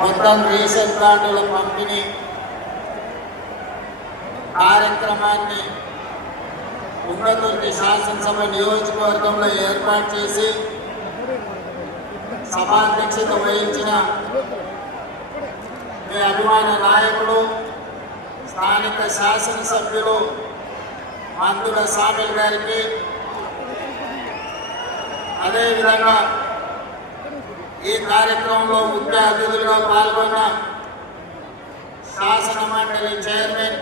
మొత్తం రేషన్ కార్డుల పంపిణీ కార్యక్రమాన్ని ఉంగతుర్తి శాసనసభ నియోజకవర్గంలో ఏర్పాటు చేసి సభాధ్యక్షత వహించిన మీ అభిమాన నాయకుడు స్థానిక శాసనసభ్యులు మందుల సామిల్ గారికి, అదేవిధంగా ఈ కార్యక్రమంలో ముఖ్య అతిథులుగా పాల్గొన్న శాసన మండలి చైర్మన్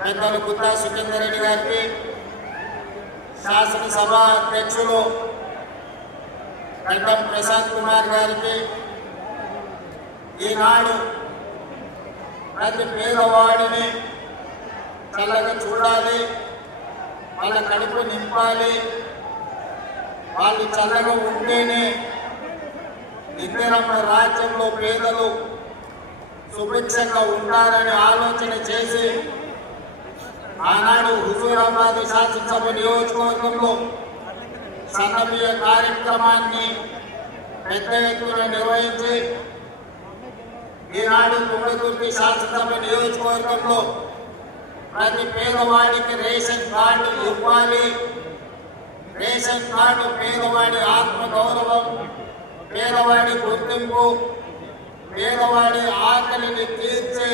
పెద్దలు గుత్తా సుఖేందర్ రెడ్డి గారికి, శాసనసభ అధ్యక్షులు గడ్డం ప్రశాంత్ కుమార్ గారికి, ఈనాడు ప్రతి పేదవాడిని చల్లగా చూడాలి, వాళ్ళ కడుపు నింపాలి, వాళ్ళు చల్లగా ఉంటేనే ఇందిరమ్మ రాజ్యంలో పేదలు సుభిక్షంగా ఉంటారని ఆలోచన చేసి ఆనాడు హుజూరాబాద్ శాసనసభ నియోజకవర్గంలో సన్నబియ్య కార్యక్రమాన్ని పెద్ద ఎత్తున నిర్వహించి ఈనాడు ఉంగతుర్తి శాసనసభ నియోజకవర్గంలో ప్రతి పేదవాడికి రేషన్ కార్డు ఇవ్వాలి. రేషన్ కార్డు పేదవాడి ఆత్మగౌరవం, పేదవాడి గుర్తింపు, పేదవాడి ఆకలిని తీర్చే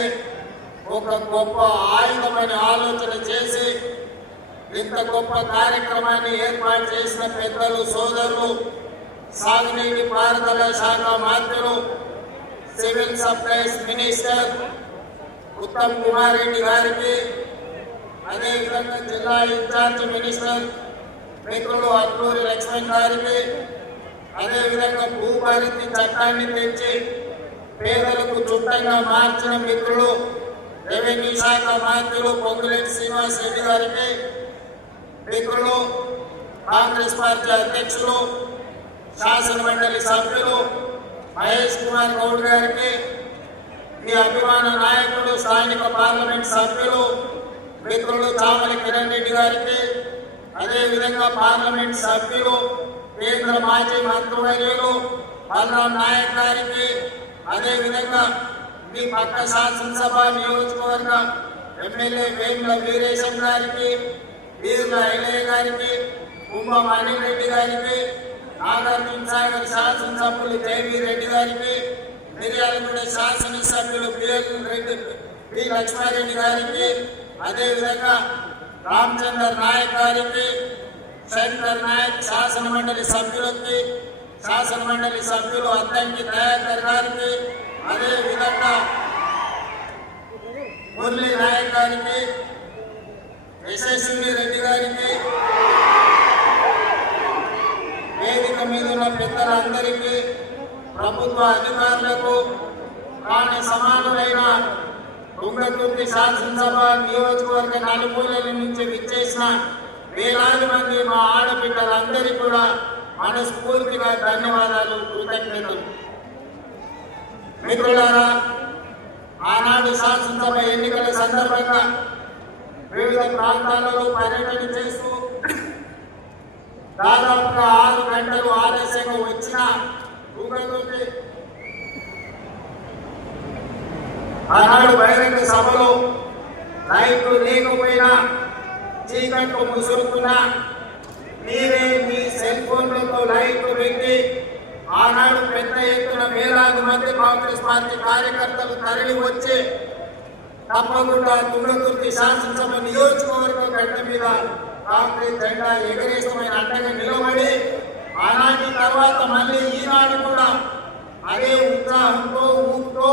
ఒక గొప్ప ఆయుధమని ఆలోచన చేసి ఇంత గొప్ప కార్యక్రమాన్ని ఏర్పాటు చేసిన పెద్దలు, సోదరులు, సాగునీటి పారుదల శాఖ మంత్రులు, civil supplies minister Uttam Kumar Reddy గారికి, అదేవిధంగా జిల్లా ఇన్ఛార్జ్ మినిస్టర్ మిత్రులు అట్లూరి లక్ష్మణ్ గారికి, అదేవిధంగా భూభారతి చట్టాన్ని తెచ్చి పేదలకు చుట్టంగా మార్చిన మిత్రులు రెవెన్యూ శాఖ మంత్రులు పొంగులేటి శ్రీనివాస్ రెడ్డి గారికి, మిత్రులు కాంగ్రెస్ పార్టీ అధ్యక్షులు శాసన మండలి సభ్యులు మహేష్ కుమార్ గౌడ్ గారికి, మీ అభిమాన నాయకుడు స్థానిక పార్లమెంట్ సభ్యులు మిత్రులు చామలి కిరణ్ రెడ్డి గారికి, అదేవిధంగా పార్లమెంట్ సభ్యులు కేంద్ర మాజీ మంత్రివర్యులు బలరాం నాయక్ గారికి, అదేవిధంగా మీ పక్క శాసనసభ నియోజకవర్గ ఎమ్మెల్యే వేముల వీరేశం గారికి, వీరుల ఐలయ్య గారికి, కుంభం అనిల్ రెడ్డి గారికి, నాగార్జున సాగర్ శాసనసభ్యులు జేవీ రెడ్డి గారికి, మిర్యాలగూడ శాసనసభ్యులు పి లక్ష్మారెడ్డి గారికి, అదేవిధంగా రామచందర్ నాయక్ గారికి, శంకర్ నాయక్ శాసన మండలి సభ్యులకి, శాసన మండలి సభ్యులు అద్దంకి దయాకర్ గారికి, అదేవిధంగా మురళీ నాయక్ గారికి, యశస్విని రెడ్డి గారికి, వేదిక మీద ఉన్న పెద్దలందరికీ, ప్రభుత్వ అధికారులకు, కాని సమానులైన ఉంగతుర్తి శాసనసభ నియోజకవర్గ నలుమూలల నుంచి విచ్చేసిన వేలాది మంది మా ఆడబిడ్డలందరికీ కూడా మనస్ఫూర్తిగా ధన్యవాదాలు, కృతజ్ఞతలు. మిత్రులారా, ఆనాడు శాసనసభ ఎన్నికల సందర్భంగా వివిధ ప్రాంతాలలో పర్యటన చేస్తూ దాదాపుగా 6 గంటలు ఆలస్యంగా వచ్చిన ఉంగతుర్తి ఆనాడు బహిరంగ సభలో లైట్లు లేకపోయినా, చీకట్లు ముసురుకున్నా మీరే మీ సెల్ ఫోన్లతో లైట్లు పెట్టి ఆనాడు పెద్ద ఎత్తున వేలాది మంది కాంగ్రెస్ పార్టీ కార్యకర్తలు తరలి వచ్చి తప్పకుండా ఉంగతుర్తి శాసనసభ నియోజకవర్గ గడ్డ మీద కాంగ్రెస్ జెండా ఎగరేసమైన అండగా నిలబడి ఆనాటి తర్వాత మళ్ళీ ఈనాడు కూడా అదే ఉత్సాహంతో ఊపుతో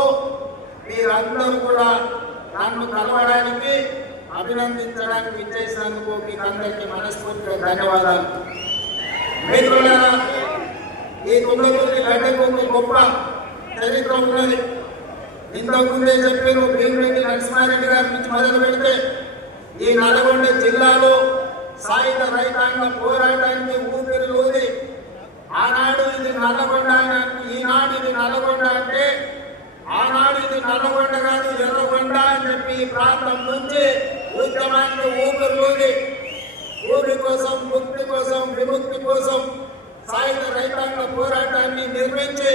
మీరందరూ కూడా నన్ను కలవడానికి, అభినందించడానికి ఇచ్చేసినందుకు మీకు అందరికీ మనస్ఫూర్తిగా ధన్యవాదాలు. మిత్రులారా, ఈ ఉంగతుర్తి గడ్డకు గొప్ప చరిత్ర ఉన్నది. ఇంతకుముందే చెప్పారు, భీమిరెడ్డి నరసింహారెడ్డి గారి నుంచి మొదలు పెడితే ఈ నల్గొండ జిల్లాలో సాయుధ రైతాంగ పోరాటానికి ఊపిరిలోది. ఆనాడు ఇది నల్లగొండ, ఈనాడు ఇది నల్లగొండ అంటే ఆనాడు ఇది నల్లగొండ కాదు ఎర్రగొండ అని చెప్పి ఈ ప్రాంతం నుంచి ఉద్యమానికి ఊపిరిలోది. ఊరి కోసం, ముక్తి కోసం, విముక్తి కోసం సాయుధ రైతాంగ పోరాటాన్ని నిర్మించి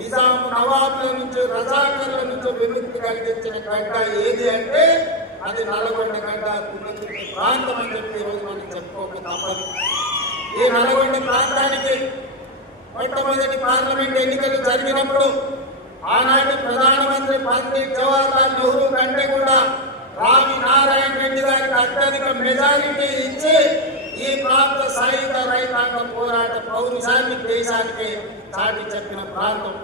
నిజాం నవాబుల నుంచి రజాకర్ల నుంచి విముక్తి కలిగించిన గడ్డ ఏది అంటే అది నల్గొండ గడ్డ, తుంగతుర్తి ప్రాంతం అని చెప్పి ఈరోజు మనం చెప్పుకోక తప్పదు. ఈ నల్గొండ ప్రాంతానికి మొట్టమొదటి పార్లమెంట్ ఎన్నికలు జరిగినప్పుడు ఆనాటి ప్రధానమంత్రి పండిత్ జవహర్లాల్ నెహ్రూ కంటే కూడా రావి నారాయణ రెడ్డి గారికి అత్యధిక మెజారిటీ ఇచ్చి ఈ ప్రాంత సాయుధ రైతాంగ పోరాట పౌరుషాన్ని దేశానికి చాటి చెప్పిన ప్రాంతం.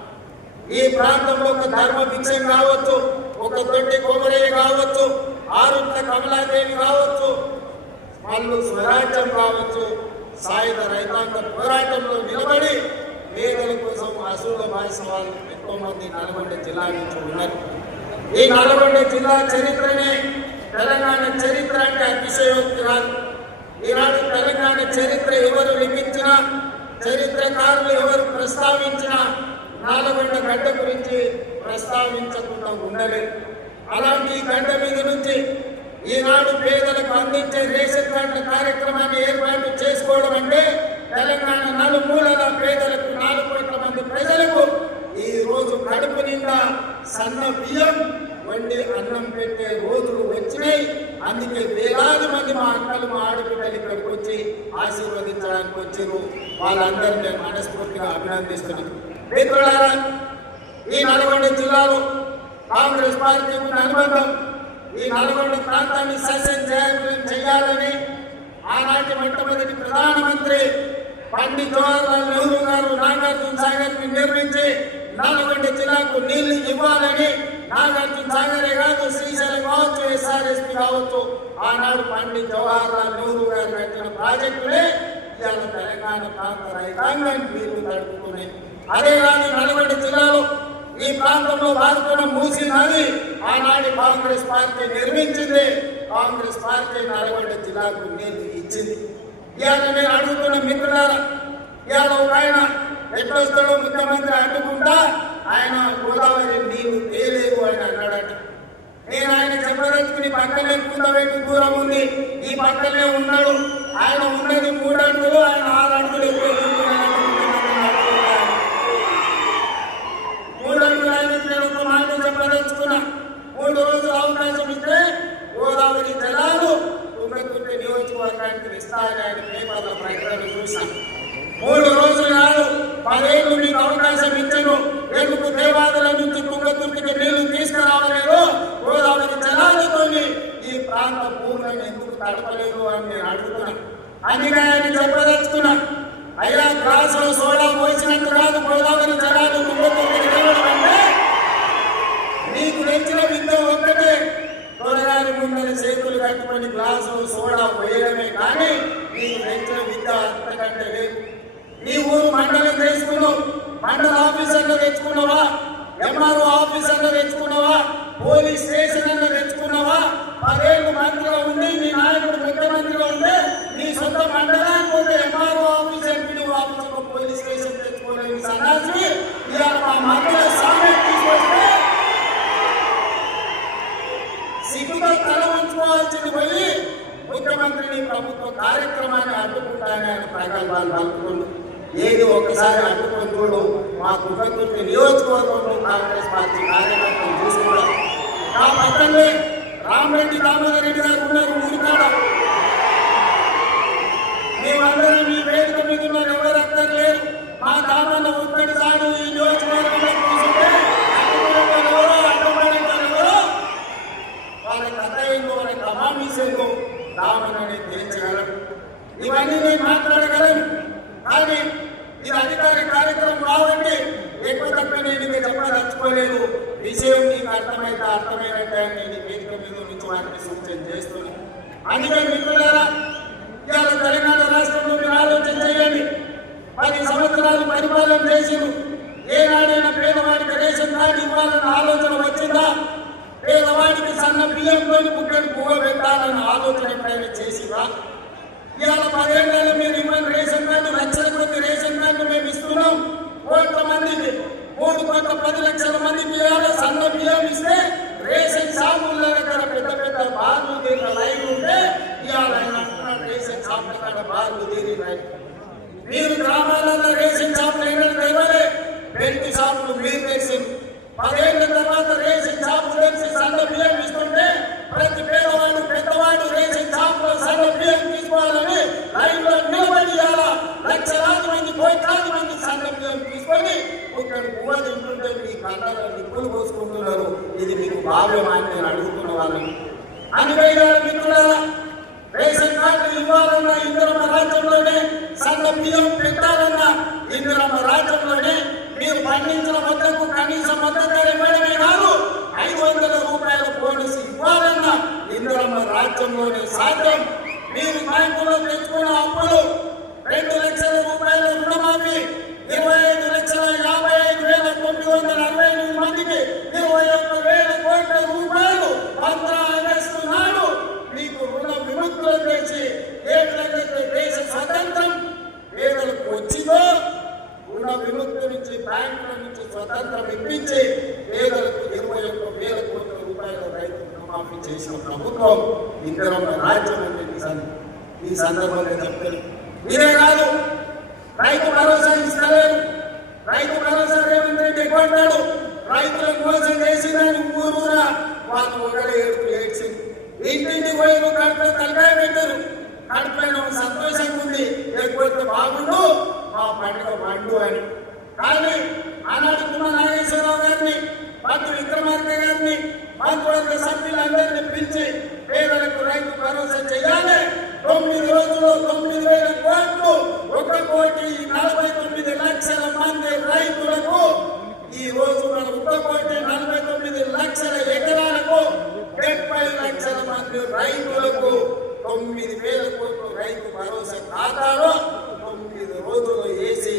ఈ ప్రాంతంలో ఒక ధర్మ భిక్షం కావచ్చు, ఒక దొడ్డి కోమరయ్య కావచ్చు, ఆరుట్ల కమలాదేవి కావచ్చు, వాళ్ళు స్వరాజ్యం కావచ్చు, సాయుధ రైతాంగ పోరాటంలో నిలబడి పేదల కోసం అసూల భాషవాళ్ళు ఎంతో మంది నల్గొండ జిల్లా నుంచి ఉన్నారు. ఈ నల్గొండ జిల్లా చరిత్రనే తెలంగాణ చరిత్ర అంటే అతిశయోక్తి కాదు. ఈనాడు తెలంగాణ చరిత్ర ఎవరు లిఖించినా, చరిత్రకారులు ఎవరు ప్రస్తావించినా నల్గొండ గడ్డ గురించి ప్రస్తావించకుండా ఉండలేదు. అలాంటి ఈ గడ్డ మీద నుంచి ఈనాడు పేదలకు అందించే రేషన్ కార్డుల కార్యక్రమాన్ని ఏర్పాటు చేసుకోవడం అంటే తెలంగాణ నలుమూలల పేదలకు 4 కోట్ల మంది ప్రజలకు ఈ రోజు కడుపు నిండా సన్న బియ్యం వండి అన్నం పెట్టే రోజులు వచ్చినాయి. అందుకే వేలాది మంది మా అక్కలు మా ఆడపిల్లలు ఇక్కడికి వచ్చి ఆశీర్వదించడానికి వచ్చారు. వాళ్ళందరూ నేను మనస్ఫూర్తిగా అభినందిస్తున్నాను. మిత్రులారా, ఈ నల్గొండ జిల్లాలో కాంగ్రెస్ పార్టీకి అనుబంధం ఈ నల్గొండ ప్రాంతాన్ని సస్యం చేయాలని ఆనాటి మొట్టమొదటి ప్రధానమంత్రి పండిత్ జవహర్లాల్ నెహ్రూ గారు నాగార్జున సాగర్ ని నిర్మించి నల్గొండ జిల్లాకు నీళ్లు ఇవ్వాలని నాగార్జున సాగరే కాదు, శ్రీశైలం కావచ్చు, SRSP కావచ్చు, ఆనాడు పండిత్ జవహర్లాల్ నెహ్రూ గారు పెట్టిన ప్రాజెక్టులే ఇవాళ తెలంగాణ ప్రాంత రైతాంగాన్ని వీళ్ళు తడుపుతున్నాయి. అదే కాదు, నల్గొండ జిల్లాలో ఈ ప్రాంతంలో భారతదేశ మూసీ నది ఆనాటి కాంగ్రెస్ పార్టీ నిర్మించింది. కాంగ్రెస్ పార్టీ నల్గొండ జిల్లాకు నీళ్లు ఇచ్చింది. ఇవాళ నేను అడుగుతున్న మిత్రులారా, ఇవాళ ఒక ఆయన ఎట్లొస్తాడో ముఖ్యమంత్రి అడ్డుకుంటా ఆయన గోదావరి నీళ్లు తేలేవు అని అన్నాడట. నేను ఆయన చెప్పదలుచుకుని పక్కనే కుందవేటి దూరం ఉంది, ఈ పక్కనే ఉన్నాడు. ఆయన ఉన్నది 3 అడుగులు, ఆయన 6 అడుగులు ఎక్కువ 3 అడుగులు ఆయనకి నేను ఒక మాట చెప్పదలుచుకున్నా. 3 రోజులు అవకాశం ఇస్తే గోదావరి జలాలు తుంగతుర్తి నియోజకవర్గానికి ఇస్తాయని ఆయన పేపర్ల ప్రకటన చూశాను. 3 రోజులు కాదు, 10 ఏళ్ళు మీకు అవకాశం ఇచ్చాను. ఎందుకు దేవాదుల నుంచి తుంగతుర్తికి నీళ్లు తీసుకురావలేదు? గోదావరి జలాలతోని ఈ ప్రాంత భూములను ఎందుకు తడపలేదు అని నేను అడుగుతున్నాను. అందుకే ఆయన చెప్పదలుచుకున్నా, అయ్యా గ్లాసులో సోడా పోసినట్టు కాదు గోదావరి జలాలు తుంగతుర్తికి వెళ్ళడం అంటే నీకు తెచ్చిన విద్య ఒక్కటే, త్వరగాని ముందని చేతులు కట్టుకొని గ్లాసులో సోడా పోయడమే కానీ నీకు తెచ్చిన విద్య అంతకంటే లేదు. నీ ఊరు మండలం తెచ్చుకున్నావు, మండల ఆఫీసర్లు తెచ్చుకున్నావా, MRO ఆఫీసర్లు తెచ్చుకున్నావా, పోలీస్ స్టేషన్ అన్న తెచ్చుకున్నావా? 10 ఏళ్ళు మంత్రిగా ఉండి నీ నాయకుడు ముఖ్యమంత్రిగా ఉంటే నీ సొంత మండలానికి పోతే MRO office, MPO office, police station తెచ్చుకోలేని సన్నాసి ఇవాళ మా మంత్రుల సామెత తీసుకొస్తే సిగ్గుతో తల ఉంచుకోవాల్సింది పోయి ముఖ్యమంత్రిని ప్రభుత్వ కార్యక్రమాన్ని అడ్డుకుంటానని ఆయన ప్రగల్భాలు పలుకుతుంది. ఏది ఒక్కసారి అడ్డుకొని చూడు, మా తుంగతుర్తి నియోజకవర్గంలో కాంగ్రెస్ పార్టీ కార్యకర్తలు చూసుకోవడం. ఆ పక్కనే రామరెడ్డి దామోదర్ రెడ్డి గారు ఉన్నారు ఊరికాడ. మేమందరం ఈ వేదిక మీద ఉన్నారు, ఎవరు అక్కర్లేరు. మా దామన్న ఒక్కడి సాడు ఈ నియోజకవర్గంలో చూసుకుంటే అడ్డుపడేవారు వాళ్ళకి అత్తయ్యలు, వాళ్ళకి అమామీసేలు రామని తేల్చగలరు. ఇవన్నీ నేను మాట్లాడగలను, కానీ ఇది అధికార కార్యక్రమం కాబట్టి ఎక్కువ తప్ప నేను ఇంకా చెప్పదలుచుకోలేదు. విషయం నీకు అర్థమైనట్టే నేను వేదిక మీద నుంచి వాటిని సూచన చేస్తున్నాను. అందుకే మిత్రులారా, ఇవాళ తెలంగాణ రాష్ట్రంలో మీరు ఆలోచన చేయండి. 10 సంవత్సరాలు పరిపాలన చేసిండు. ఏనాడైనా పేదవాడికి రేషన్ కార్డు ఇవ్వాలన్న ఆలోచన వచ్చిందా? పేదవాడికి సన్న బియ్యంతో బుక్కడి పువ్వ పెట్టాలన్న ఆలోచన ఎప్పుడైనా చేసిరా? ఇవాళ 10 ఏళ్ళలో మీరు ఇవ్వని రేషన్ కార్డు, లక్షల కొద్ది రేషన్ కార్డు మేము ఇస్తున్నాం. 1 కోట్ల మందికి 3,10,00,000 మందికి ఇవాళ సన్న బియ్యం ఇస్తే రేషన్ షాపుల దగ్గర పెద్ద పెద్ద బార్లు తీరిన లైన్ ఉంటే ఇవాళ రేషన్ షాపుల దగ్గర బార్లు తీరి లైన్. మీరు గ్రామాలలో రేషన్ షాపులు ఎక్కడ తెలవలే, బెల్ట్ షాపులు మీరు తెచ్చింది. 10 ఏళ్ల తర్వాత రేషన్ షాపులు తెచ్చి సన్న బియ్యం ఇస్తుంటే ప్రతి పేదవాడు పెద్దవాడు రేషన్ షాపులో సన్న బియ్యం తీసుకోవాలని లైన్లో నిలబడి లక్షలాది మంది కోట్లాది మంది సన్న బియ్యం తీసుకొని ఇక్కడ పువ్వ తింటుంటే మీ కళ్ళ నిప్పులు పోసుకుంటున్నారు. ఇది మీకు భావ్యమా అని నేను అడుగుతున్న వాళ్ళని. అనువైన మిత్రులారా, రేషన్ కార్డు ఇవ్వాలన్న ఇందిరమ్మ రాజ్యంలోనే, సన్న బియ్యం పెట్టాలన్న ఇందిరమ్మ రాజ్యంలోనే మీరు పండించిన మొత్తకు కనీస మద్దతు ధర ఇవ్వడమే కాదు 500 రూపాయల బోనస్ ఇవ్వాలన్న ఇందిరమ్మ రాజ్యంలోనే సాధ్యం. మీరు బ్యాంకులో తెచ్చుకున్న అప్పులు 2 లక్షల రూపాయల రుణమాఫీ 25,55,948 మందికి 21,000 కోట్ల రూపాయలు 15 ఆగస్టు నాడు మీకు రుణ విముక్తులు చేసి ఏదైతే దేశ స్వతంత్రం పేదలకు వచ్చిందో రుణ విముక్తి నుంచి బ్యాంకుల నుంచి స్వతంత్రం ఇప్పించి పేదలకు 21,000 కోట్ల రూపాయల రైతు రుణమాఫీ చేసిన ప్రభుత్వం ఇందిరమ్మ రాజ్యం అని ఈ సందర్భంగా చెప్తారు. ఇదే కాదు, రైతు భరోసా ఇస్తలేదు. రైతు భరోసా రేవంత్ రెడ్డి కొట్టాడు. రైతులను మోసం చేసిందని ఊరూరా వాళ్ళు ఒకటే ఏడ్చింది. ఇంటింటి పోయి కడుపులో తలకాయ పెట్టారు. కడుపులో సంతోషంగా ఉంది, లేకపోతే బాగుండు మా పండుగ పండు అని. కానీ ఆనాడు కుమార్ నాగేశ్వరరావు గారిని, మంత్రి విక్రమార్క గారిని, మంత్రివర్గ సభ్యులందరినీ పిలిచి పేదలకు రైతు భరోసా చేయాలి. 9 రోజుల్లో 9,000 కోట్లు 1,49,00,000 మంది రైతులకు ఈ రోజు మన 1,49,00,000 ఎకరాలకు 70 లక్షల మంది రైతులకు 9,000 కోట్లు రైతు భరోసా ఖాతాలో 9 రోజుల్లో వేసి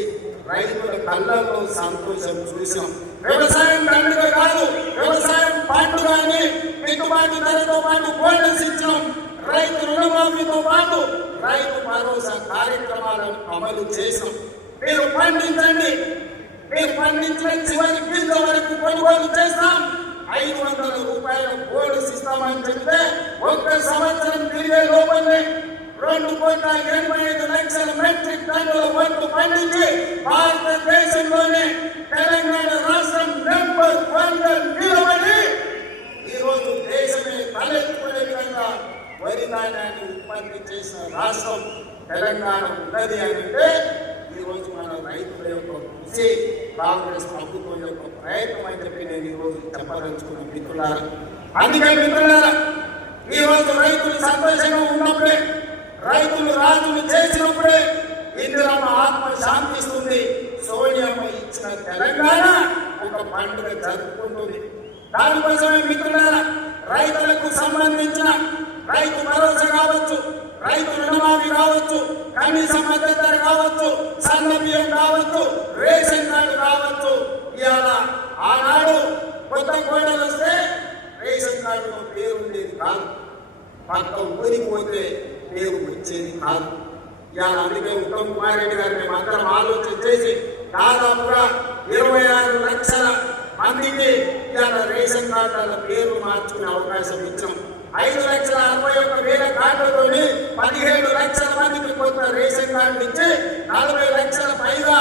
రైతుల కళ్ళల్లో సంతోషం చూసాం. వ్యవసాయం పండుగ కాదు, వ్యవసాయం పండుగని గిట్టుబాటు ధరతో పాటు బోనస్ ఇచ్చాం. రైతు రుణమాఫీతో పాటు రైతు భరోసా కార్యక్రమాలను అమలు చేసాం. మీరు పండించండి, మీరు పండించిన చివరి గింజ వరకు కొనుగోలు చేస్తాం. 500 రూపాయల బోనస్ ఇస్తామని చెప్తే 1 సంవత్సరం తిరిగే లోపలే 2,85,00,000 మెట్రిక్ టన్నుల వరకు పండించి భారతదేశంలోనే తెలంగాణ రాష్ట్రం నెంబర్ 1గా నిలబడి ఈరోజు దేశమే తలెత్తుకునే విధంగా వరి ధాన్యాన్ని ఉత్పత్తి చేసిన రాష్ట్రం తెలంగాణ ఉన్నది అంటే ఈరోజు మన రైతుల యొక్క కృషి, కాంగ్రెస్ ప్రభుత్వం యొక్క ప్రయత్నం అని చెప్పి నేను ఈరోజు చెప్పదలుచుకున్న మిత్రులారా. అందుకే మిత్రులారా, ఈరోజు రైతులు సంతోషంగా ఉన్నప్పుడే, రైతులు రాజులు చేసినప్పుడే ఇందిరమ్మ ఆత్మ శాంతిస్తుంది. సోనియమ్మ ఇచ్చిన తెలంగాణ ఒక పండుగ జరుపుకుంటుంది. దానికోసమే మిత్రులారా, రైతులకు సంబంధించిన రైతు భరోసా కావచ్చు, రైతు రుణమాఫీ కావచ్చు, కనీస మద్దతు ధర కావచ్చు, సన్న బియ్యం కావచ్చు, రేషన్ కార్డు కావచ్చు. ఇవాళ ఆనాడు కొత్త కోడలు వస్తే రేషన్ కార్డులో పేరు ఉండేది కాదు, పక్క ఊరికి పోతే పేరు వచ్చేది కాదు. ఇవాళ అందుకే ఉత్తమ్ కుమార్ రెడ్డి గారు మేమందరం ఆలోచన చేసి దాదాపుగా 26 లక్షల మందికి ఇవాళ రేషన్ కార్డుల పేరు మార్చుకునే అవకాశం ఇచ్చాం. 5,61,000 కార్డులతోని 17 లక్షల మందికి కొత్త రేషన్ కార్డు ఇచ్చి 40 లక్షల పైగా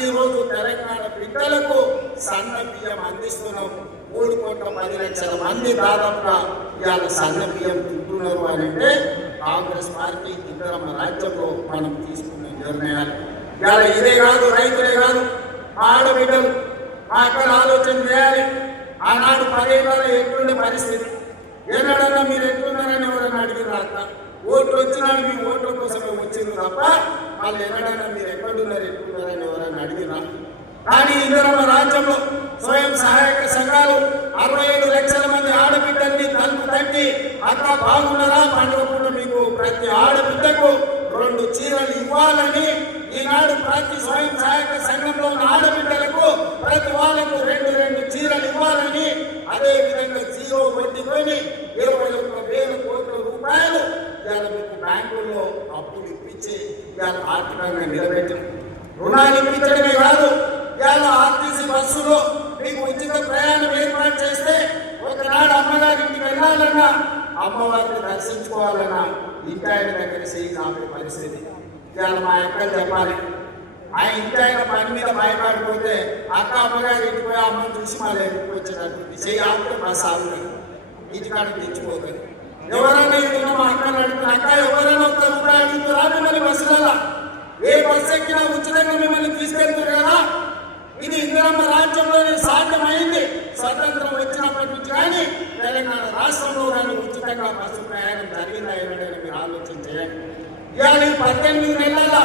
ఈ రోజు తెలంగాణ బిడ్డలకు సన్న బియ్యం అందిస్తున్నాం. 3,10,00,000 మంది దాదాపుగా ఇవాళ సన్న బియ్యం తింటున్నారు అని అంటే కాంగ్రెస్ పార్టీ ఇందిరమ్మ రాజ్యంలో మనం తీసుకున్న నిర్ణయాలు. ఇవాళ ఇదే కాదు, రైతులే కాదు, మా ఆడబిడ్డలు మా అక్కడ ఆలోచన చేయాలి. ఆనాడు 10 ఏళ్ళ ఎట్లుండే పరిస్థితి, ఏనాడన్నా మీరు ఎట్లున్నారని ఎవరైనా అడిగిన అక్క ఓట్లు వచ్చినాడు, మీ ఓట్ల కోసమే వచ్చింది తప్ప వాళ్ళు ఎన్నడన్నా మీరు ఎక్కడున్నారు ఎట్లున్నారని ఎవరైనా అడిగినా. కానీ ఇందిరమ్మ రాజ్యంలో స్వయం సహాయక సంఘాలు 65 లక్షల మంది ఆడబిడ్డల్ని తలుపు తట్టి అక్క బాగున్నారా, పండుగ పూట మీకు ప్రతి ఆడబిడ్డకు 2 చీరలు ఇవ్వాలని ఈనాడు ప్రతి స్వయం సహాయక సంఘంలో ఉన్న ఆడబిడ్డలకు ప్రతి వాళ్ళకు 2 చీరలు ఇవ్వాలని, అదే విధంగా జీరో పెట్టుకొని 21,000 కోట్ల రూపాయలు ఇవాళ మీకు బ్యాంకుల్లో అప్పులు ఇప్పించి ఇవాళ ఆర్థికంగా నిలబెట్టి రుణాలు ఇప్పించడమే కాదు, ఇవాళ ఆర్టీసీ బస్సులో మీకు ఉచిత ప్రయాణం ఏర్పాటు చేస్తే ఒకనాడు అమ్మగారి ఇంటికి వెళ్ళాలన్నా, అమ్మవారిని దర్శించుకోవాలన్నా ఇంటి ఆయన దగ్గర చేయి కాపే పరిస్థితి. ఇవాళ మా అక్కలు చెప్పాలి, ఆ ఇంటి ఆయన పని మీద భయపడిపోతే అక్క అమ్మగారు ఇంటికి పోయి అమ్మని చూసి మళ్ళీ ఇంటికి వచ్చేటట్టు చేయాలంటే మా సాగు ఇంటికాడికి తెచ్చిపోతుంది. ఎవరైనా ఇంట్లో మా అక్కలు అడుగుతున్నా అక్క ఎవరైనా ఒక్క రూపాయి అడుగుతారా మిమ్మల్ని బస్సులలో? ఏ బస్సు ఎక్కినా ఉచితంగా మిమ్మల్ని తీసుకెళ్తారు కదా. ఇది ఇందిరమ్మ రాజ్యంలోనే సాధ్యమైంది. స్వతంత్రం వచ్చినప్పటి నుంచి కానీ తెలంగాణ రాష్ట్రంలో కానీ ఉచితంగా బస్సు ప్రయాణం జరిగిందా ఏమైనా మీరు ఆలోచన చేయండి. ఇవాళ 18 నెలల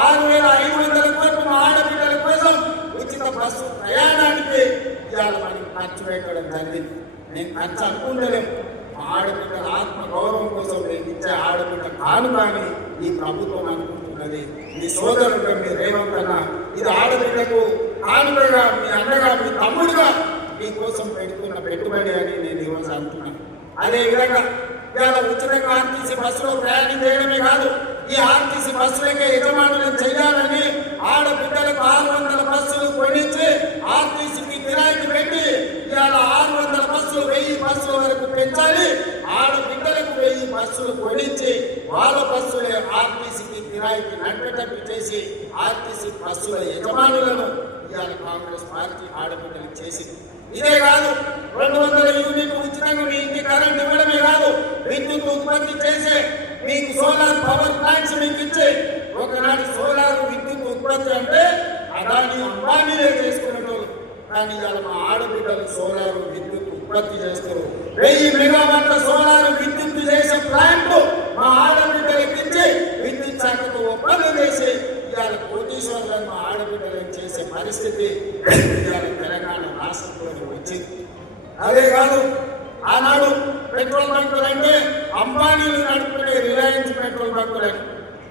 6,500 కోట్లు మా ఆడబిడ్డల కోసం ఉచిత బస్సు ప్రయాణానికి ఇవాళ మనం ఖర్చు పెట్టడం జరిగింది. నేను ఖర్చు అనుకుంటలేము. మా ఆడబిడ్డల ఆత్మ గౌరవం కోసం నేను ఇచ్చే ఆడబిడ్డ కాను కానీ ఈ ప్రభుత్వం అనుకుంటున్నది. మీ సోదరుడు మీ రేవంత్ అన్న ఇది ఆడబిడ్డకు కానుకగా మీ అన్నగా మీ తమ్ముడుగా మీకోసం పెట్టుకున్న పెట్టుబడి అని నేను ఈరోజు అంటున్నాను. అదేవిధంగా ఇవాళ ఉచితంగా ఆర్టీసీ బస్సులో ప్రయాణం చేయడమే కాదు, ఈ ఆర్టీసీ బస్సులకే యజమానులను చేయాలని ఆడబిడ్డలకు 600 బస్సులు కొనిచ్చి ఆర్టీసీకి కిరాయికి పెట్టి ఇవాళ 600 బస్సులు 1000 బస్సుల వరకు పెంచాలి. ఆడబిడ్డలకు 1000 బస్సులు కొనిచ్చి వాళ్ళ బస్సులే ఆర్టీసీకి కిరాయికి నడిపేటట్టు చేసి ఆర్టీసీ బస్సుల యజమానులను ఇవాళ కాంగ్రెస్ పార్టీ ఆడబిడ్డలు చేసింది. ఇదే కాదు 200 యూనిట్లు ఉచితంగా మీ ఇంటి కరెంట్ ఇవ్వడమే కాదు, విద్యుత్ ఉత్పత్తి చేసే మీకు సోలార్ పవర్ ప్లాంట్స్ మీకు ఇచ్చే. ఒకనాడు సోలార్ విద్యుత్ ఉత్పత్తి అంటే అదాని అంబానీలే చేసుకునేటోళ్ళు, కానీ ఇవాళ మా ఆడబిడ్డలు సోలార్ విద్యుత్ ఉత్పత్తి చేస్తారు. 1000 మెగావాట్ల సోలార్ విద్యుత్ చేసే ప్లాంట్ మా ఆడబిడ్డలకి ఇచ్చి విద్యుత్ శాఖతో ఒప్పందం చేసి ఇవాళ కోటీశ్వరులను మా ఆడబిడ్డలను చేసే పరిస్థితి ఇవాళ తెలంగాణ రాష్ట్రంలో వచ్చింది. అదే కాదు ఆనాడు పెట్రోల్ బంకులు అంటే అంబానీలు నడుపుకునే రిలయన్స్ పెట్రోల్ బంకులని,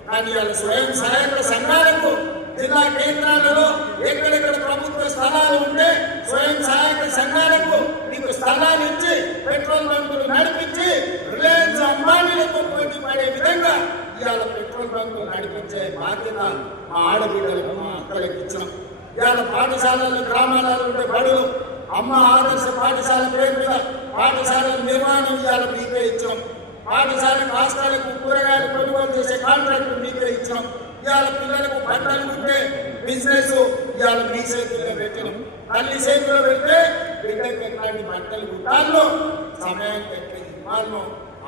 కానీ ఇవాళ స్వయం సహాయక సంఘాలకు జిల్లా కేంద్రాలలో ఎక్కడెక్కడ ప్రభుత్వ స్థలాలు ఉంటే స్వయం సహాయక సంఘాలకు మీకు స్థలాలు ఇచ్చి పెట్రోల్ బంకులు నడిపించి రిలయన్స్ అంబానీలతో పోటీ పడే విధంగా ఇవాళ పెట్రోల్ బంకులు నడిపించే బాధ్యత మా ఆడబిడ్డలకు మా అక్కలకు ఇచ్చినాం. ఇవాళ పాఠశాలలు గ్రామాలలో ఉండే బడులు అమ్మ ఆదర్శ పాఠశాల పేరు మీద పాఠశాలల నిర్మాణం ఇవాళ మీకే ఇచ్చినాం. పాఠశాల రాష్ట్రాలకు కూరగాయలు కొనుగోలు చేసే కాంట్రాక్ట్ మీకే ఇచ్చినాం. ఇవాళ పిల్లలకు బట్టలు ఉంటే బిజినెస్ ఇవాళ మీ చేతుల్లో పెట్టినాం. తల్లి చేతుల్లో పెడితే బిడ్డకి ఎట్లాంటి బట్టలు గుట్టాల్లో సమయం పెట్టి ఇవ్వాలను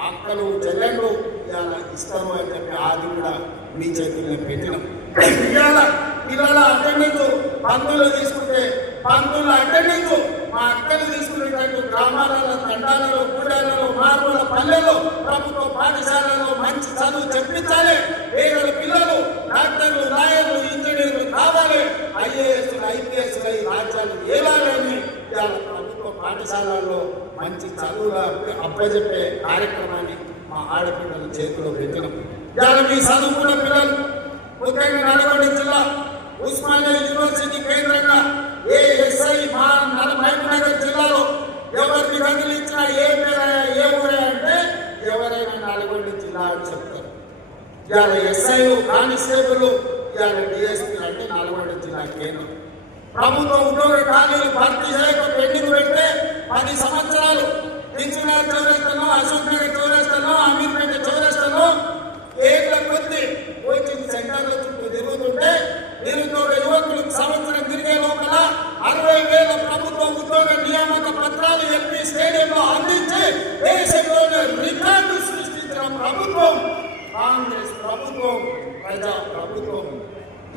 అక్కలు చెల్లెళ్ళు ఇవాళ ఇస్తాము అని చెప్పి అది కూడా మీ చేతుల్లో పెట్టినాం. ఇవాళ పిల్లల అటెండెన్స్ పంతులు తీసుకుంటే పంతుల అటెండెన్స్ మా అక్కలు తీసుకునేటట్టు గ్రామాలలో తండాలలో కూడాలలో మార్మల పల్లెల్లో ప్రభుత్వ పాఠశాలలో మంచి చదువు చెప్పించాలి. పేదల పిల్లలు డాక్టర్లు లాయర్లు ఇంజనీర్లు కావాలి. ఐఏఎస్లు ఐపీఎస్లు ఈ రాజ్యాలు ఏలాలని ఇవాళ ప్రభుత్వ పాఠశాలల్లో మంచి చదువుగా అప్పచెప్పే కార్యక్రమాన్ని మా ఆడపిల్లల చేతిలో పెట్టినాం. ఇవాళ మీ చదువుకున్న పిల్లలు ముఖ్యంగా నల్గొండ జిల్లా ఉస్మానియా యూనివర్సిటీ కేంద్రంగా ఏఎస్ఐ మా మహబూబ్నగర్ జిల్లాలో ఎవరిని కదిలించినా ఏ ఊరే అంటే ఎవరైనా నల్గొండ జిల్లా అని చెప్తారు. ఇవాళ ఎస్ఐలు కానిస్టేబుల్ ఇవాళ డిఎస్పీ అంటే నల్గొండ జిల్లా కేంద్రం. ప్రభుత్వ ఉద్యోగ ఖాళీలు భర్తీ చేయక పెండింగ్ పెడితే 10 సంవత్సరాలు దిల్సుఖ్నగర్ చౌరస్తాలో అశోక్ నగర్ చౌరస్తాలో అమీర్పేట చౌరస్తాలో ఏళ్ల కొద్ది కోచింగ్ సెంటర్ల చుట్టూ తిరుగుతుంటే నిరుద్యోగ యువకులకు సంవత్సరం తిరిగే లోపల 60,000 ప్రభుత్వ ఉద్యోగ నియామక పత్రాలు ఎంపీ స్టేడియంలో అందించి దేశంలోనే రికార్డు సృష్టించిన ప్రభుత్వం కాంగ్రెస్ ప్రభుత్వం, ప్రజా ప్రభుత్వం.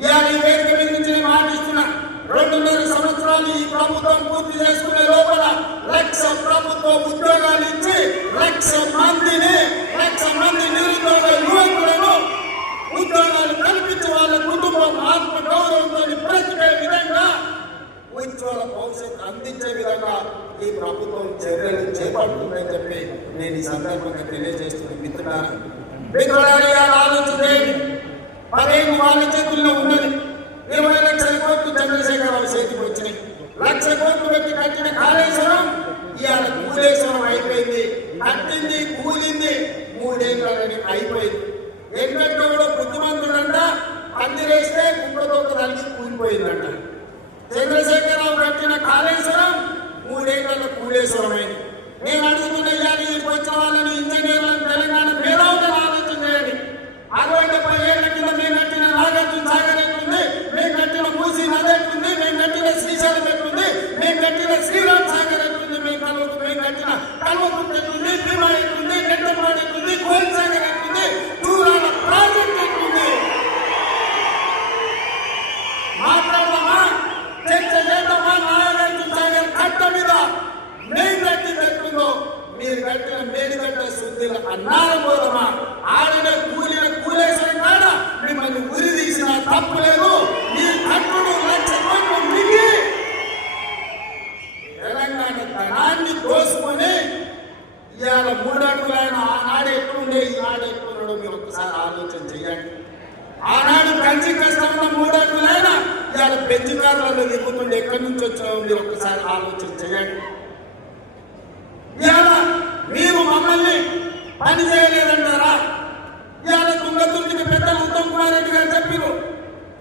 ఇవాళ ఈ వేదిక మీద నుంచి మాటిస్తున్నా 2.5 సంవత్సరాలు ఈ ప్రభుత్వం పూర్తి చేసుకునే లోపల 1,00,000 ప్రభుత్వ ఉద్యోగాలు ఇచ్చి 1,00,000 మంది నిరుద్యోగ యువకులను ఉద్యోగాలు కల్పించి వాళ్ళ కుటుంబం ఆత్మ గౌరవంతో బ్రతికే విధంగా ఉజ్వల భవిష్యత్తు అందించే విధంగా ఈ ప్రభుత్వం చర్యలు చేపడుతుందని చెప్పి నేను ఈ సందర్భంగా తెలియజేస్తున్న మిత్రులారా ఆలోచించేయండి. 15 వాళ్ళ చేతుల్లో ఉన్నది. 20 లక్షల కోట్లు చంద్రశేఖరరావు చేతికి వచ్చినాయి. 1,00,000 కోట్లు పెట్టి కట్టిన కాళేశ్వరం ఇవాళ కూలేశ్వరం అయిపోయింది. కట్టింది కూలింది 3 ఏళ్ళని అయిపోయింది. ఎన్నెన్నో కూడా బుద్ధిమంతుడంట పందిరేస్తే కుక్కతో కలిసి కూలిపోయిందంట. చంద్రశేఖరరావు కట్టిన కాళేశ్వరం 3 ఏళ్ళలో కూలేశ్వరం అయింది. నేను అడుగుతున్న ఇవాళ వచ్చిన వాళ్ళని ఇంజనీర్లను తెలంగాణ మేధావులను ఆలోచన చేయండి. 60-70 ఏళ్ల కింద మేము కట్టిన నాగార్జున సాగర్ ఎట్లుంది, మేము శ్రీశైలం ఎట్లుంది, మేము కట్టిన శ్రీరామ్ సాగర్ ఎట్లుంది, మేము కట్టిన కల్వకుర్తి ఎట్లుంది, భీమా ఎట్లుంది, నెట్టపాడు ఎట్లుంది, కోల్ సాగర్ ఎట్లుంది, దూరాల ప్రాజెక్ట్ ఎట్లుంది మాట్లాడదామా, చర్చ చేద్దామా? నాగార్జున సాగర్ కట్ట మీద మేము కట్టింది ఎట్లుందో మీరు కట్టిన మేడిగడ్డ శుద్ధిలో అన్నారం పోదమా? ఆడిన కూలేసిన కాడ మిమ్మల్ని ఉరి తీసిన తప్పు లేదు. మీ కట్టుడు 1,00,000 కోట్లు మిగి తెలంగాణ ధనాన్ని దోసుకొని ఇవాళ 3 అడుగులైన ఆనాడు ఎట్లుండే ఈనాడు ఎట్లున్నాడో మీరు ఒక్కసారి ఆలోచన చేయండి. ఆనాడు కంచి కష్టంలో 3 అడుగులైనా ఇవాళ పెంచుకారులలో దిగుతుండే ఎక్కడి నుంచి వచ్చావో మీరు ఒక్కసారి ఆలోచన చేయండి. ఇవాళ మీరు మమ్మల్ని పని చేయలేదంటారా? ఇవాళ తుంగతుర్తికి పెద్దలు ఉత్తమ్ కుమార్ రెడ్డి గారు చెప్పారు,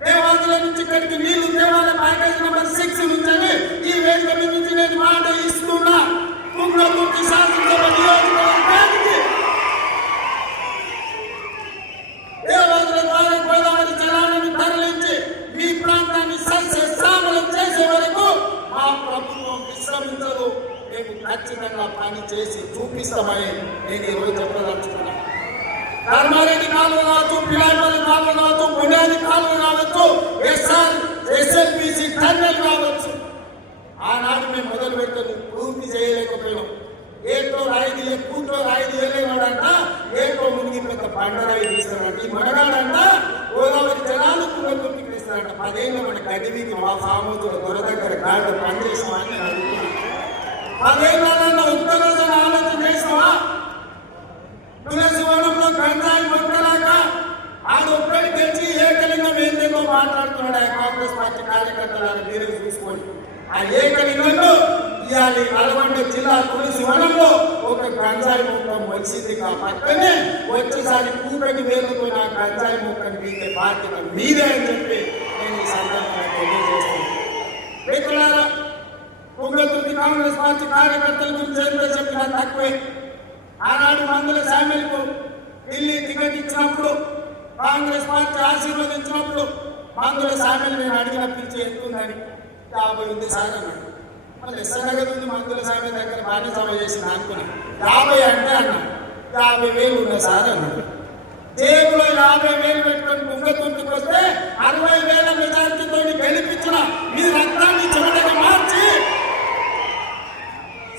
దేవాదుల నుంచి ఇక్కడికి నీళ్లు దేవాలయ ప్యాకేజ్ నెంబర్ 6 నుంచి ఈ వేదిక మీద నుంచి నేను మాట ఇస్తున్నా. తుంగతుర్తి శాసనసభ నియోజకవర్గానికి దేవాదుల ద్వారా గోదావరి జలాలను తరలించి మీ ప్రాంతాన్ని సస్యశ్యామలం చేసే వరకు మా ప్రభుత్వం విశ్రమించదు. మేము ఖచ్చితంగా పని చేసి చూపిస్తామని నేను ఈరోజు చెప్పదలుచుకున్నాను. ధర్మారెడ్డి కాలువ కావచ్చు, పిలాపల్లి కాలువ కావచ్చు, బునియాది కాలువ కావచ్చు, ఎస్ఎల్పిసి టన్నెల్ కావచ్చు. ఆనాడు మేము మొదలు పెడుతుంది పూర్తి చేయలేకపోయినాం. ఏట్లో రాయిది కూట్లో రాయి తీయలేనాడంట, ఏట్లో మునిగి పెద్ద బండరాయి తీస్తాడంట. ఈ మనగాడంట గోదావరి జనాలు తుంగతుర్తికి తీస్తాడంట. 10 ఏళ్ళ మన గడివికి మా సామూతుల దొర దగ్గర గాడిద పనిచేసామని అడుగుతున్నాను. 10 ఏళ్ళ ఒక్క రోజున ఆలోచన చేసావా? తులసివనంలో గంజాయి మొక్కలాక ఆడొక్కడి తెచ్చి ఏకలింగం ఏందేదో మాట్లాడుతున్నాడు ఆ కాంగ్రెస్ పార్టీ కార్యకర్తలను మీరు చూసుకోండి. ఆ ఏకలింగంలో ఇవాళ నల్గొండ జిల్లా తులసివనంలో ఒక గంజాయి మొక్క మొలిసింది. పక్కనే వచ్చేసారి కూకటి వేలుతో నా గంజాయి మొక్కను పీకే బాధ్యత మీదే అని చెప్పి నేను ఈ సందర్భంగా తెలియజేస్తున్నాను. తుంగతుర్తి కాంగ్రెస్ పార్టీ కార్యకర్తల గురించి ఎంత చెప్పినా తక్కువే. ఆనాడు మందుల శామ్యుల్కు ఢిల్లీ టికెట్ ఇచ్చినప్పుడు, కాంగ్రెస్ పార్టీ ఆశీర్వదించినప్పుడు మందుల శామ్యుల్ నేను అడిగిన పిలిచి ఎంతుందని 50 ఉంది సార్ అన్నాడు. మళ్ళీ ఎస్సనగది ఉంది మందుల శామ్యుల్ దగ్గర బాగా సభ చేసిన అనుకున్నా. 50 అంటే అన్నా 50,000 ఉన్న సార్ అన్నాడు. జేబులో 50,000 పెట్టుకొని తుంగతుర్తికి వస్తే 60,000 మెజార్టీతో గెలిపించిన మీ రక్తాన్ని చెమటగా మార్చి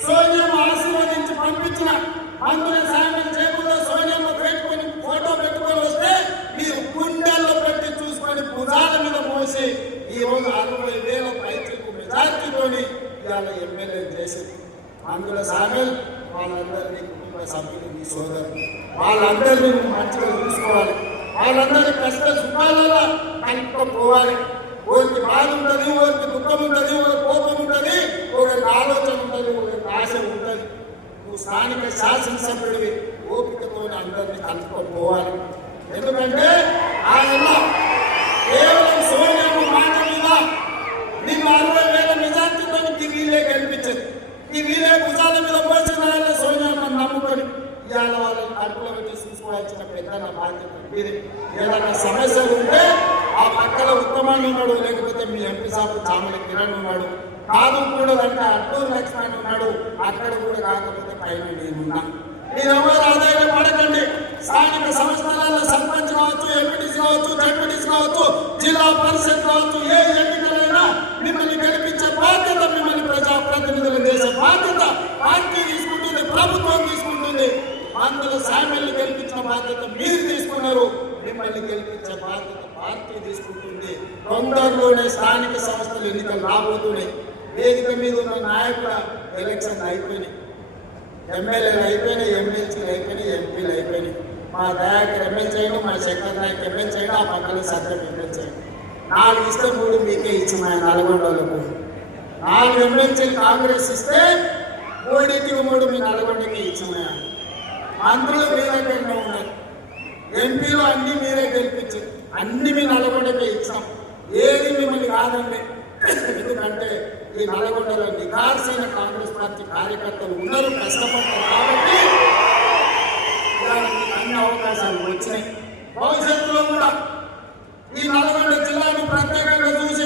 సోనియమ్మ ఆశీర్వదించి పంపించిన మందుల శామ్యుల్ జేబులో సోనియమ్మ పెట్టుకొని ఫోటో పెట్టుకొని వస్తే మీరు గుండెల్లో పెట్టి చూసుకొని భుజాల మీద మోసి ఈ రోజు 60,000 పైచలకు మెజార్టీతోని ఇవాళ ఎమ్మెల్యే చేసింది. మందుల శామ్యుల్ వాళ్ళందరినీ కుటుంబ సభ్యులు, మీ సోదరులు, వాళ్ళందరినీ మంచిగా చూసుకోవాలి. వాళ్ళందరి కష్ట సుఖాలలో కలుపుకోవాలి. ఒకరికి బాధ ఉంటుంది, ఒకరికి దుఃఖం ఉంటుంది, ఒకరికి కోపం ఉంటుంది, ఒకరికి ఆలోచన ఉంటుంది, ఒకరికి ఆశ ఉంటుంది. నువ్వు స్థానిక శాసనసభ్యుడివి, ఓపికతో అందరినీ కలుపుకోవాలి. ఎందుకంటే ఆయన కేవలం సోనియమ్మ మాట మీద నీకు 60,000 మెజార్టీతో వీళ్ళే కనిపించదు. ఈ వీళ్ళే భుజాల మీద పోసిన సోనియమ్మని నమ్ముకొని ఇవాళ వాళ్ళని కడుపులో పెట్టి చూసుకోవాల్సిన పెద్దల బాధ్యత మీది. ఏదైనా సమస్యలు ఉంటే ఆ పక్కన ఉత్తమాన్ని ఉన్నాడు, లేకపోతే మీ ఎంపీ సాబు చామల కిరణ్ ఉన్నాడు, కాదు కూడదంటే అడ్డూరు లక్ష్మణ్ ఉన్నాడు, అక్కడ కూడా కాకపోతే పైన నేనున్నా. మీరెవరు ఆదాయం పడకండి. స్థానిక సంస్థలలో సర్పంచ్ కావచ్చు, ఎంపీటీసీ కావచ్చు, జడ్పీటీసీ కావచ్చు, జిల్లా పరిషత్ కావచ్చు, ఏ ఎన్నికలైనా మిమ్మల్ని గెలిపించే బాధ్యత, మిమ్మల్ని ప్రజాప్రతినిధులు చేసే బాధ్యత పార్టీ తీసుకుంటుంది, ప్రభుత్వం తీసుకుంటుంది. మందుల శామ్యుల్ని గెలిపించిన బాధ్యత మీరు తీసుకున్నారు, మిమ్మల్ని గెలిపించే బాధ్యత పార్టీ తీసుకుంటుంది. తొందరలోనే స్థానిక సంస్థలు ఎన్నికలు రాబోతున్నాయి. వేదిక మీద ఉన్న నాయకుల ఎలక్షన్ అయిపోయినాయి, ఎమ్మెల్యేలు అయిపోయినాయి, ఎమ్మెల్సీలు అయిపోయినాయి, ఎంపీలు అయిపోయినాయి. మా దయాకర్ ఎమ్మెల్సీ అయినా, మా శంకర్ నాయక్ ఎమ్మెల్సీ అయినా, ఆ పక్కన సత్యం ఎమ్మెల్సీ అయినా 4 ఇస్తే 3 మీకే ఇచ్చి మా నల్గొండలకు 4 ఎమ్మెల్సీలు కాంగ్రెస్ ఇస్తే 3కి 3 మీ నల్గొండకి ఇచ్చినాయి. మంత్రులు మీ దగ్గరనే ఉన్నారు, ఎంపీలు అన్ని మీరే గెలిపించారు, అన్ని మీ నల్గొండకే ఇచ్చాం. ఏది మిమ్మల్ని కాదండి. ఎందుకంటే ఈ నల్గొండలో నికార్సైన కాంగ్రెస్ పార్టీ కార్యకర్తలు ఉన్నారు, కష్టపడతారు కాబట్టి అన్ని అవకాశాలు వచ్చినాయి. భవిష్యత్తులో కూడా ఈ నల్గొండ జిల్లాను ప్రత్యేకంగా చూసి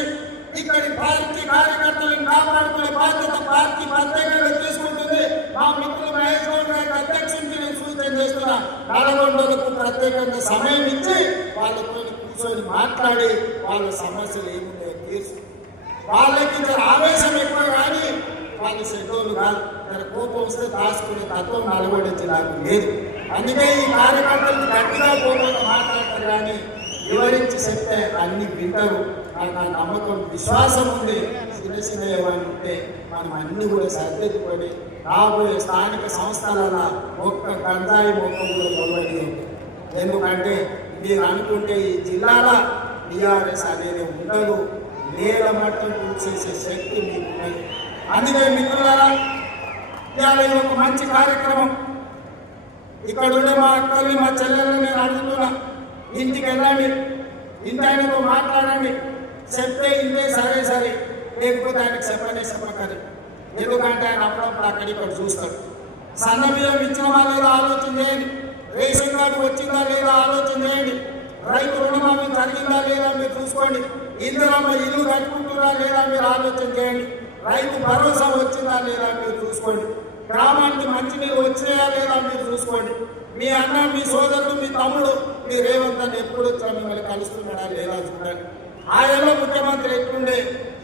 ఇక్కడి పార్టీ కార్యకర్తలను కాపాడుకునే బాధ్యత పార్టీ ప్రత్యేకంగా తీసుకుంటుంది. మా మిత్రులు మహేష్ గౌడ్ గారికి అధ్యక్షుడికి నేను సూచన చేస్తున్నా, నల్గొండలకు ప్రత్యేకంగా సమయం ఇచ్చి వాళ్ళతో కూర్చొని మాట్లాడి వాళ్ళ సమస్యలు ఏమున్నాయో తీర్చు. వాళ్ళకి ఆవేశం ఎక్కువ కానీ వాళ్ళు శత్రువులు కాదు. కోపం వస్తే దాచుకునే తత్వం నల్గొండ జిల్లాకు లేదు. అందుకే ఈ కార్యకర్తలు గట్టిగా కోపంగా మాట్లాడతారు కానీ వివరించి చెప్తే అన్ని వింటారు. నాకు ఆ నమ్మకం విశ్వాసం ఉంది. చిన్న చిన్న ఏమైనా ఉంటే మనం అన్ని కూడా సర్దిద్దుకొని రాబోయే స్థానిక సంస్థల ఒక్క గంజాయి మొక్కం కూడా మొదలైంది. ఎందుకంటే మీరు అనుకుంటే ఈ జిల్లాల టీఆర్ఎస్ అనేది ఉండదు, నేల మట్టం చేసే శక్తి మీకు ఉన్నది. అందుకే మిత్రులారా ఇవాళ ఇది ఒక మంచి కార్యక్రమం. ఇక్కడ ఉండే మా అక్కల్ని మా చెల్లెల్ని నేను అడుగుతున్నా, ఇంటికి వెళ్ళండి, ఇంటి ఆయనతో మాట్లాడండి, చెప్తే ఇంటే సరే సరే, లేకపోతే ఆయనకు చెప్పకరి. ఎందుకంటే ఆయన అప్పుడప్పుడు అక్కడ ఇక్కడ చూస్తాడు. సన్న బియ్యం ఇచ్చినమా లేదా ఆలోచన చేయండి, రేషన్ కార్డు వచ్చిందా లేదా ఆలోచన చేయండి, రైతు రుణమాఫీ జరిగిందా లేదా మీరు చూసుకోండి, ఇందులో ఇల్లు కట్టుకుంటున్నా లేదా మీరు ఆలోచన చేయండి, రైతు భరోసా వచ్చిందా లేదా మీరు చూసుకోండి, గ్రామానికి మంచినీళ్ళు వచ్చినాయా లేదా మీరు చూసుకోండి, మీ అన్న మీ సోదరుడు మీ తమ్ముడు మీ రేవంత్ అని ఎప్పుడు వచ్చా మిమ్మల్ని కలుస్తున్నాడా లేదా చూడండి. ఆయనలో ముఖ్యమంత్రి ఎట్లుండే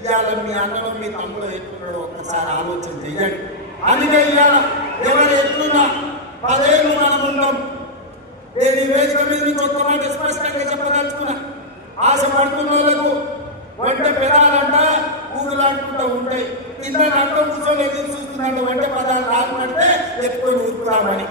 ఇవాళ మీ అన్నలో మీ తమ్ముడు ఎట్లున్నాడో ఒక్కసారి ఆలోచన చెయ్యండి. అందుకే ఇవాళ ఎవరు ఎట్లున్నా 10 ఏళ్ళు మనం ఉంటాం. నేను ఈ వేదిక మీద నుంచి ఒక్క మాట స్పష్టంగా చెప్పదలుచుకున్నా, ఆశపడుతున్న వాళ్ళకు వంట పెదాలంట ఊరులాడుకుంటూ ఉంటాయి, కింద అర్థం కూర్చొని ఎదురు చూస్తున్నాడు వంట పదాలు రాకపోతే ఎత్తుకొని ఊరుకురామని.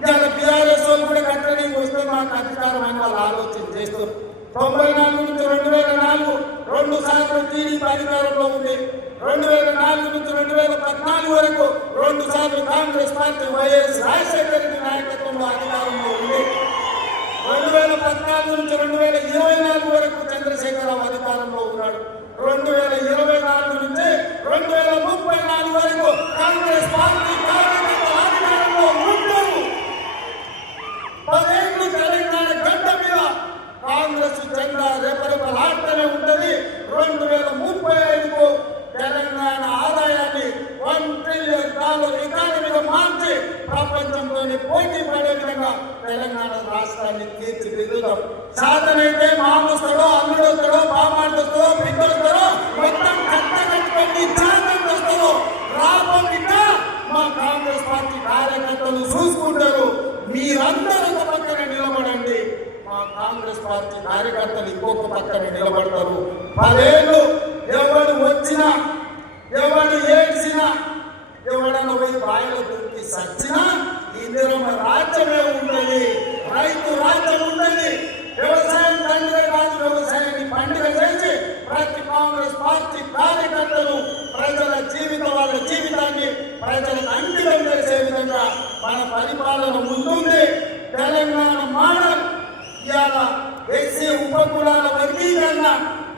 ఇవాళ టీఆర్ఎస్ వాళ్ళు కూడా కంట్రోలింగ్ వస్తే మాకు అధికారం అని వాళ్ళు ఆలోచన చేస్తారు. 94 నుంచి 2004 2 సార్లు టీడీపీ అధికారంలో ఉంది. 2004 నుంచి 2014 వరకు 2 సార్లు కాంగ్రెస్ పార్టీ వైఎస్ రాజశేఖర రెడ్డి నాయకత్వంలో అధికారంలో ఉంది. 2014 నుంచి 2024 వరకు చంద్రశేఖరరావు అధికారంలో ఉన్నాడు. 2024 నుంచి 2034 వరకు కాంగ్రెస్ పార్టీ కార్యకర్తల అధికారంలో ఉంటారు. 10 ఏళ్ళు తెలంగాణ గడ్డ మీద కాంగ్రెస్ జెండా రెపరెపలాడుతూనే ఉంటుంది. 2035కు తెలంగాణ ఆదాయాన్ని $1 ట్రిలియన్ ఎకానమీగా మార్చి ప్రపంచంలోని పోటీ పడే విధంగా తెలంగాణ రాష్ట్రాన్ని తీర్చిదిద్దుతాం. సాధనైతే మామూస్తాడో అల్లుడొస్తాడో బామాటొస్తాడో బిడ్డొస్తాడో మొత్తం కట్టగట్టుకొని జాతం వస్తాడో రాబోతున్న మా కాంగ్రెస్ పార్టీ కార్యకర్తలు చూసుకుంటారు. మీరందరూ ఒక పక్కన నిలబడండి, మా కాంగ్రెస్ పార్టీ కార్యకర్తలు ఇంకొక పక్కన నిలబడతారు. 10 ఏళ్ళు ఎవడు వచ్చినా ఎవడు ఏడ్చినా ఎవడన్నా పోయి బాయిలో దొరికి సచ్చినా ఇందిరమ్మ రాజ్యమే ఉంటుంది, రైతు రాజ్యం ఉంటుంది. వ్యవసాయం తండ్రి రాజు వ్యవసాయాన్ని పండుగ చేసి ప్రతి కాంగ్రెస్ పార్టీ కార్యకర్తలు ప్రజల వాళ్ళ జీవితాన్ని ప్రజలకు అంకితం చేసే విధంగా మన పరిపాలన ముందుంది. తెలంగాణ మోడల్ ఇవాళ ఎస్సీ ఉపకులాల వర్గీకరణ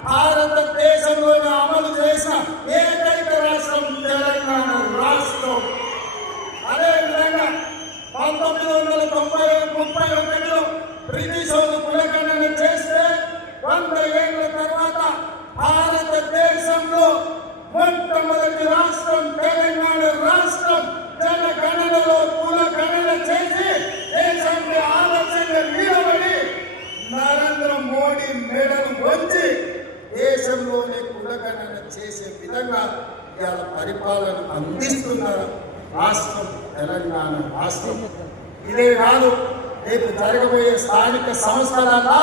భారతదేశంలోనే అమలు చేసిన ఏకైక రాష్ట్రం తెలంగాణ రాష్ట్రం. అదేవిధంగా 1931లో బ్రిటిష్ వాళ్ళు కులగణన చేస్తే 100 ఏళ్ల తర్వాత భారతదేశంలో మొట్టమొదటి రాష్ట్రం తెలంగాణ రాష్ట్రం. జనగణనలో కులగణన చేసి దేశానికి ఆదర్శంగా నిలబడి నరేంద్ర మోడీ మెడలు వంచి దేశంలోనే కులగణన చేసే విధంగా ఇవాళ పరిపాలన అందిస్తున్న రాష్ట్రం తెలంగాణ రాష్ట్రం. ఇదే కాదు, రేపు జరగబోయే స్థానిక సంస్థలలో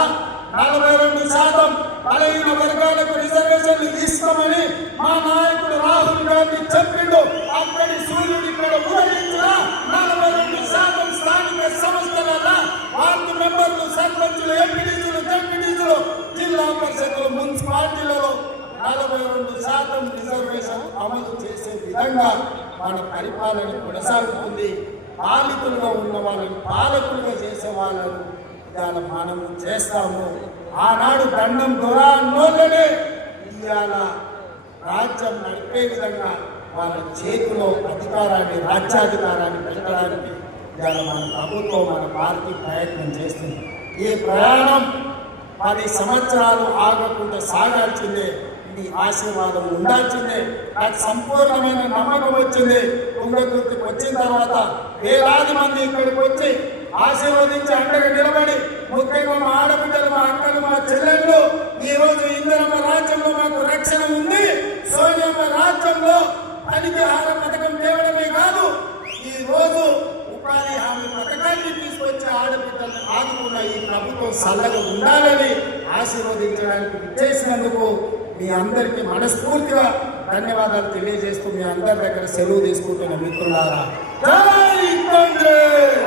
42% బలహీన వర్గాలకు రిజర్వేషన్లు ఇస్తామని మా నాయకుడు రాహుల్ గాంధీ చెప్పిండు. అక్కడి సూర్యుడు ఇక్కడ ఉదయించిన 42% స్థానిక సంస్థలలో వార్డు మెంబర్లు, సర్పంచులు, ఎంపీటీసీలు, జెడ్పీటీసీలు, జిల్లా పరిషత్తులు, మున్సిపాలిటీలలో 42% రిజర్వేషన్ అమలు చేసే విధంగా మన పరిపాలన కొనసాగుతుంది. పాలితులుగా ఉన్న వాళ్ళని పాలకులుగా చేసే వాళ్ళను ఇవాళ మనము చేస్తాము. ఆనాడు దండం దొరాన్నోళ్ళనే ఇవాళ రాజ్యం నడిపే విధంగా వాళ్ళ చేతిలో అధికారాన్ని, రాజ్యాధికారాన్ని పెట్టడానికి ఇవాళ మన ప్రభుత్వం, మన పార్టీ ప్రయత్నం చేస్తుంది. ఈ ప్రయాణం 10 సంవత్సరాలు ఆగకుండా సాగాల్సిందే. మీ ఆశీర్వాదం ఉండాల్సిందే. నాకు సంపూర్ణమైన నమ్మకం వచ్చింది. తుంగతుర్తికి వచ్చిన తర్వాత వేలాది మంది ఇక్కడికి వచ్చి ఆశీర్వదించి అండగా నిలబడి, ముఖ్యంగా మా ఆడబిడ్డలు, మా అక్కలు, మా చెల్లెళ్ళు, ఈ రోజు ఇందిరమ్మ రాజ్యంలో మాకు రక్షణ ఉంది. సోనియమ్మ రాజ్యంలో పనికిహార పథకం తేవడమే కాదు, ఈ రోజు ఉపాధి హామీ పథకాన్ని తీసుకొచ్చి ఆడబిడ్డలను ఆదుకున్న ఈ ప్రభుత్వం చల్లగా ఉండాలని ఆశీర్వదించడానికి చేసినందుకు మీ అందరికీ మనస్ఫూర్తిగా ధన్యవాదాలు తెలియజేస్తూ మీ అందరి దగ్గర సెలవు తీసుకుంటున్న మిత్రులారా, జై కాంగ్రెస్.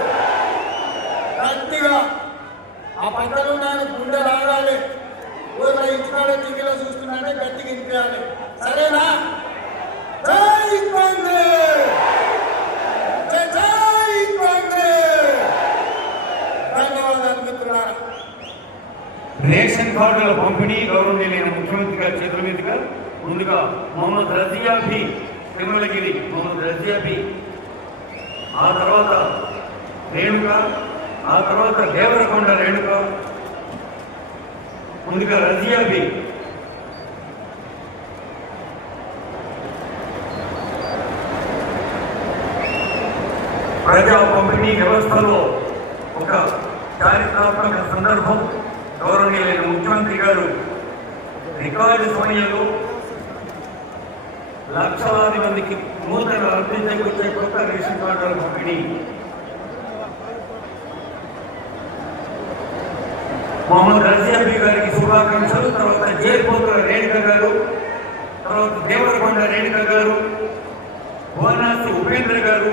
గట్టిగా ఆ పక్కన నేను గుండె రాగాలి, ఊర్లో ఇంటికాడ టీవీలో చూస్తున్నానే గట్టిగా ఇంపాలి, సరేనా? జై కాంగ్రెస్, జై కాంగ్రెస్. ధన్యవాదాలు మిత్రులారా. రేషన్ కార్డుల పంపిణీ గౌరవనీయులైన ముఖ్యమంత్రి గారి చేతుల మీదుగా ముందుగా మొహమ్మద్ రజియాబీ తిరుమలగిరి, మొహమ్మద్ రజియాబీ, ఆ తర్వాత రేణుక, ఆ తర్వాత దేవరకొండ రేణుక. ముందుగా రజియాబీ. ప్రజా పంపిణీ వ్యవస్థలో ఒక చారిత్రాత్మక సందర్భం. గౌరవనీయులైన ముఖ్యమంత్రి గారు రికార్డు సమయంలో లక్షలాది మందికి నూతన లబ్ధి చేకూర్చే కొత్త రేషన్ కార్డుల పంపిణీ. మొహమ్మద్ రజియాబీ గారికి శుభాకాంక్షలు. తర్వాత జేర్పోతుల రేణుక గారు, తర్వాత దేవరకొండ రేణుక గారు, భువనాసి ఉపేంద్ర గారు,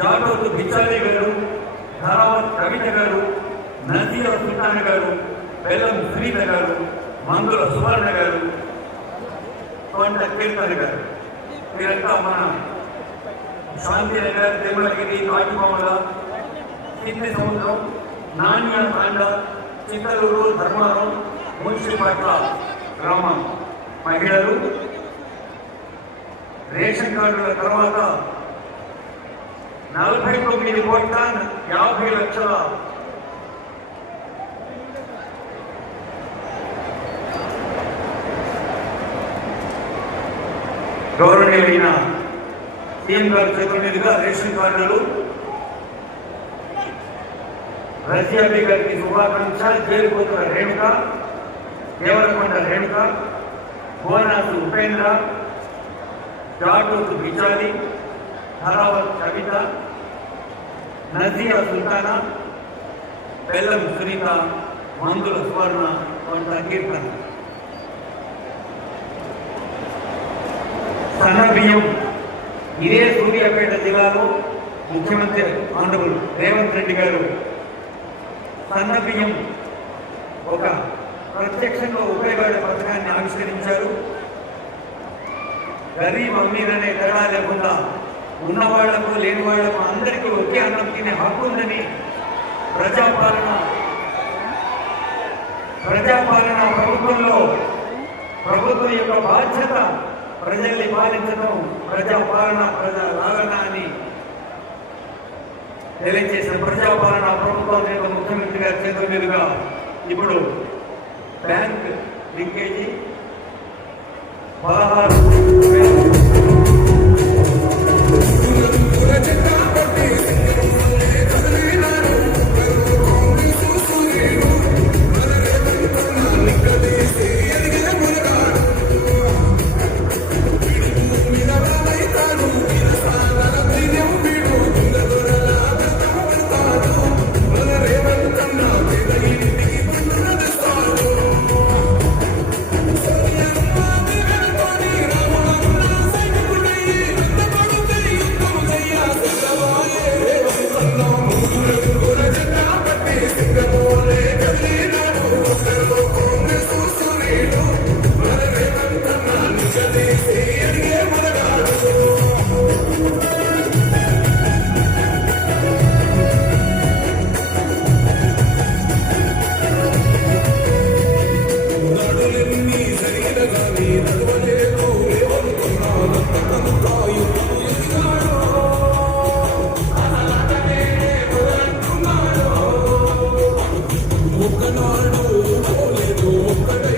జాటోతు బిచాలి గారు, ధారావత్ కవిత గారు, నజీర సుల్తాన్ గారు, బెల్లం సునీత గారు, మందుల సువర్ణ గారు, తోంట కీర్తన గారు. వీరంతా మన శాంతినగర్, తిరుమలగిరి, రాజభవన, కింది సముద్రం, నాణ్య తాండ, చిత్తలూరు, ధర్మవరం, మున్సిపాట్ల గ్రామం మహిళలు. రేషన్ కార్డుల తర్వాత 49,50,00,000 గౌరవనీయులైన సీఎం గారి చేతుల మీదుగా రేషన్ కార్డులు. రజియాబీ గారికి శుభాకాంక్షలు. జేరుపోతుల రేణుక, దేవరకొండ రేణుక, భువనాసు ఉపేంద్ర, జాటోతు బిచాలి, ధారావత్ కవిత, నజీర సుల్తానా, బెల్లం సునీత, మందుల సువర్ణ, తోంట కీర్తన. సన్న బియ్యం. ఇదే సూర్యాపేట జిల్లాలో ముఖ్యమంత్రి ఆనరబుల్ రేవంత్ రెడ్డి గారు సన్న బియ్యం ఒక ప్రత్యక్షంగా ఉపయోగపడే పథకాన్ని ఆవిష్కరించారు. గరీబ్ అమీర్ అనే తేడా లేకుండా ఉన్నవాళ్లకు, లేని వాళ్లకు అందరికీ ఒకే అన్నం తినే హక్కు ఉందని ప్రజాపాలన ప్రభుత్వంలో ప్రభుత్వం యొక్క బాధ్యత ప్రజల్ని పాలించడం, ప్రజాపాలన, ప్రజాలాలన అని తెలియజేసిన ప్రజాపాలన ప్రభుత్వం యొక్క ముఖ్యమంత్రి గారి చేతుల మీదుగా ఇప్పుడు బ్యాంక్ లింకేజీ 16,000 ఒక్కనాడు లేదు ఒక్కడే